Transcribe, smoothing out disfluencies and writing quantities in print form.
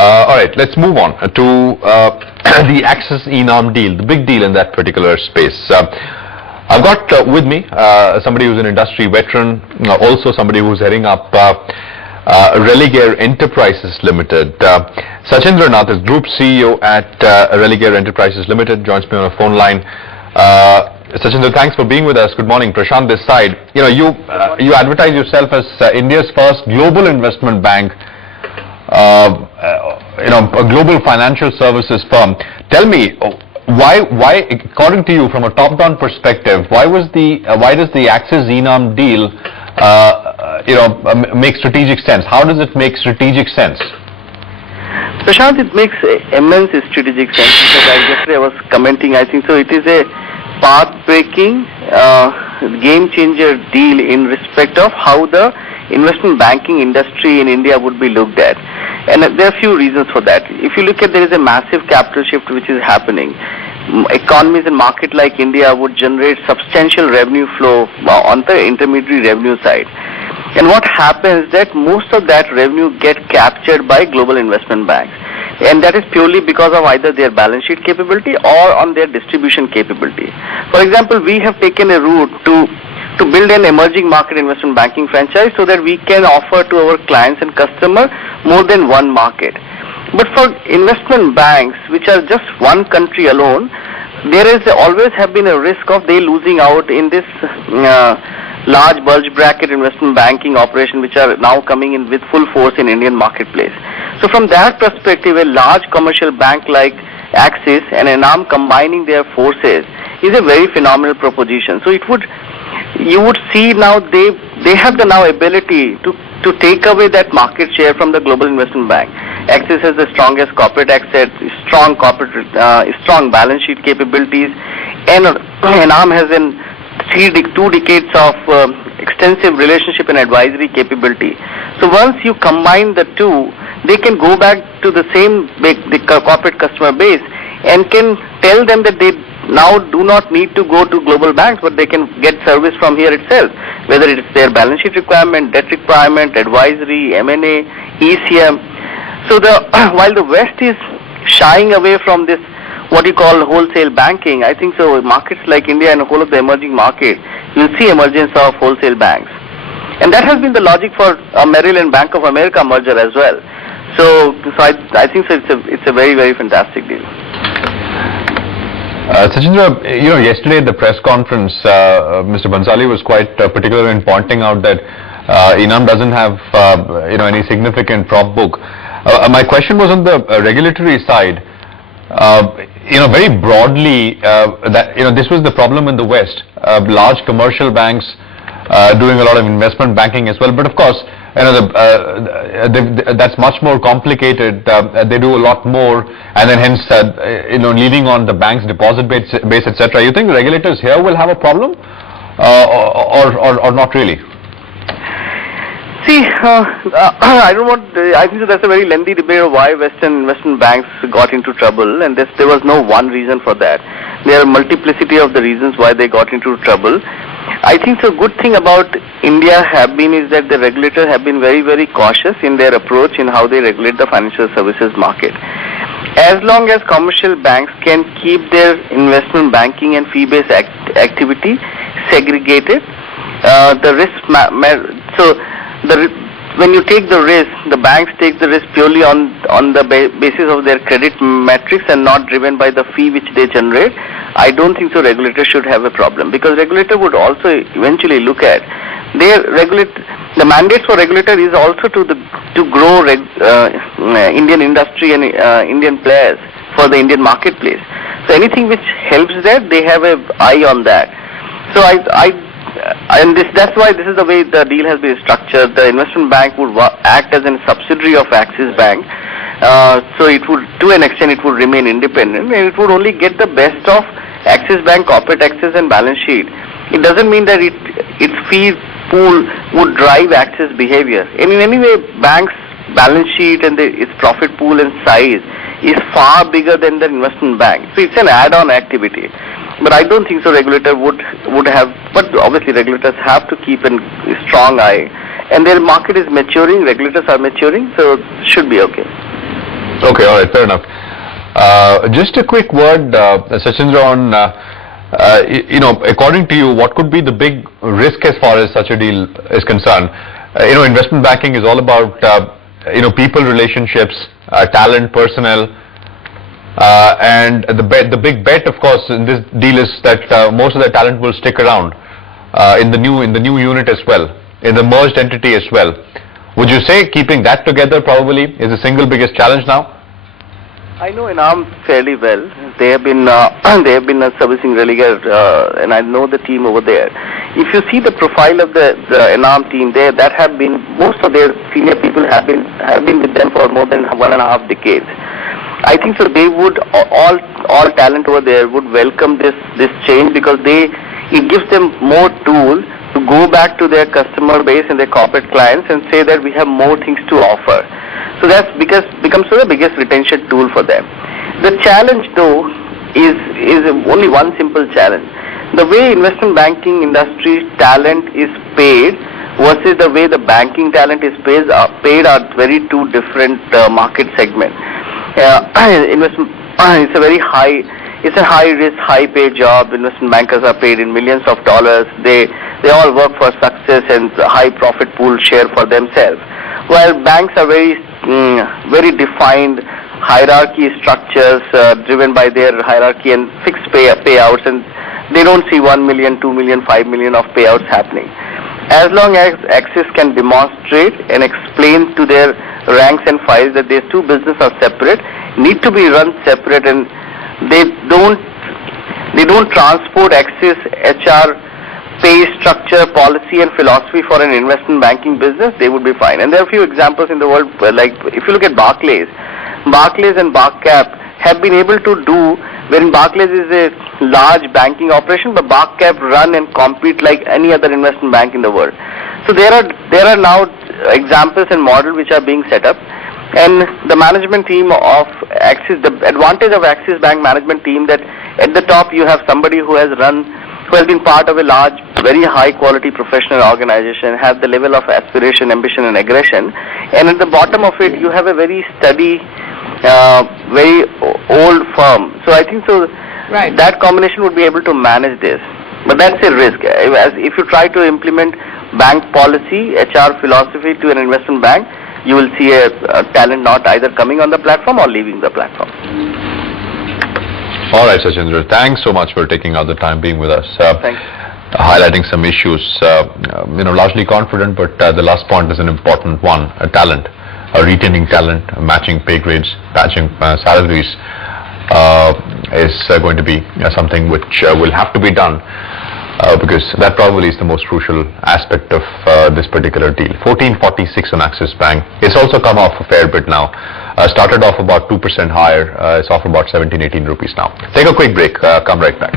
All right, let's move on to the AXIS-ENAM deal, the big deal in that particular space. I've got with me somebody who's an industry veteran, also somebody who's heading up Religare Enterprises Limited. Shachindra Nath is Group CEO at Religare Enterprises Limited, joins me on a phone line. Shachindra, thanks for being with us. Good morning. Prashant this side. You know, you advertise yourself as India's first global investment bank, a global financial services firm. Tell me, why, according to you, from a top-down perspective, why does the AXIS-ENAM deal, make strategic sense? How does it make strategic sense? Prashant, it makes immense strategic sense because yesterday I was commenting. I think so. It is a path-breaking, game-changer deal in respect of how the investment banking industry in India would be looked at. And there are a few reasons for that. If you look at, there is a massive capital shift which is happening. Economies and market like India would generate substantial revenue flow on the intermediary revenue side. And what happens is that most of that revenue gets captured by global investment banks. And that is purely because of either their balance sheet capability or on their distribution capability. For example, we have taken a route to build an emerging market investment banking franchise so that we can offer to our clients and customers more than one market. But for investment banks, which are just one country alone, there is always have been a risk of they losing out in this large bulge bracket investment banking operation which are now coming in with full force in Indian marketplace. So from that perspective, a large commercial bank like Axis and ENAM combining their forces is a very phenomenal proposition. So you would see now they have the now ability to take away that market share from the global investment bank. Axis has the strongest corporate access, strong balance sheet capabilities, and ENAM has 2 decades of extensive relationship and advisory capability. So once you combine the two, they can go back to the same corporate customer base and can tell them that they now do not need to go to global banks, but they can get service from here itself, whether it is their balance sheet requirement, debt requirement, advisory, M&A, ECM. So while the West is shying away from this, what you call wholesale banking, I think so markets like India and the whole of the emerging market, you'll see emergence of wholesale banks. And that has been the logic for Merrill and Bank of America merger as well. So I think so it's a very, very fantastic deal. Shachindra, yesterday at the press conference, Mr. Bhansali was quite particular in pointing out that ENAM doesn't have, any significant prop book. My question was on the regulatory side. Very broadly, this was the problem in the West. Large commercial banks doing a lot of investment banking as well, but of course, that's much more complicated. They do a lot more, and then hence, leaning on the bank's deposit base, etc. You think the regulators here will have a problem, or not really? See, I think that's a very lengthy debate of why Western investment banks got into trouble, and there was no one reason for that. There are multiplicity of the reasons why they got into trouble. I think the good thing about India is that the regulators have been very, very cautious in their approach in how they regulate the financial services market. As long as commercial banks can keep their investment banking and fee-based activity segregated, when you take the risk, the banks take the risk purely on the basis of their credit metrics and not driven by the fee which they generate. I don't think so regulators should have a problem, because regulator would also eventually look at the mandate for regulator is also to grow Indian industry and Indian players for the Indian marketplace. So anything which helps that, they have an eye on that. So that's why this is the way the deal has been structured. The investment bank would act as a subsidiary of Axis Bank. So it would, to an extent, it would remain independent, and it would only get the best of Axis Bank corporate access and balance sheet. It doesn't mean that its fee pool would drive Axis behavior. And in any way, bank's balance sheet and its profit pool and size is far bigger than the investment bank. So it's an add-on activity. But I don't think so regulator would have, but obviously regulators have to keep a strong eye. And their market is maturing, regulators are maturing, so it should be okay. Okay, all right, fair enough. Just a quick word, Shachindra, on according to you, what could be the big risk as far as such a deal is concerned? Investment banking is all about people relationships, talent, personnel, and the big bet, of course, in this deal is that most of the talent will stick around in the new unit as well, in the merged entity as well. Would you say keeping that together probably is the single biggest challenge now? I know ENAM fairly well. They have been servicing Religare, and I know the team over there. If you see the profile of the ENAM team there, that have been, most of their senior people have been with them for more than 1.5 decades. I think so. They would all talent over there would welcome this change, because it gives them more tools to go back to their customer base and their corporate clients and say that we have more things to offer. So that becomes the biggest retention tool for them. The challenge, though, is only one simple challenge. The way investment banking industry talent is paid versus the way the banking talent is paid are very two different market segments. It's a very high. It's a high risk, high pay job. Investment bankers are paid in millions of dollars. They all work for success and high profit pool share for themselves. While banks are very defined hierarchy structures driven by their hierarchy and fixed payouts, and they don't see 1 million, 2 million, 5 million of payouts happening. As long as Axis can demonstrate and explain to their ranks and files that these two businesses are separate, need to be run separate, and they don't transport Axis HR pay structure, policy and philosophy for an investment banking business, they would be fine. And there are a few examples in the world, like if you look at Barclays and Barcap have been able to do, when Barclays is a large banking operation, but Barcap run and compete like any other investment bank in the world. So there are now examples and models which are being set up. And the management team of Axis, the advantage of Axis Bank management team, that at the top you have somebody who has been part of a large, very high quality professional organization, have the level of aspiration, ambition and aggression. And at the bottom of it you have a very steady, very old firm. So I think so. Right. That combination would be able to manage this. But that's a risk. If you try to implement bank policy, HR philosophy to an investment bank, you will see a talent not either coming on the platform or leaving the platform. All right, Shachindra, thanks so much for taking out the time being with us. Thanks. Highlighting some issues, largely confident, but the last point is an important one, talent, retaining talent, matching pay grades, matching salaries is going to be something which will have to be done. Because that probably is the most crucial aspect of this particular deal. 1446 on Axis Bank. It's also come off a fair bit now. Started off about 2% higher. It's off about 17-18 rupees now. Take a quick break. Come right back.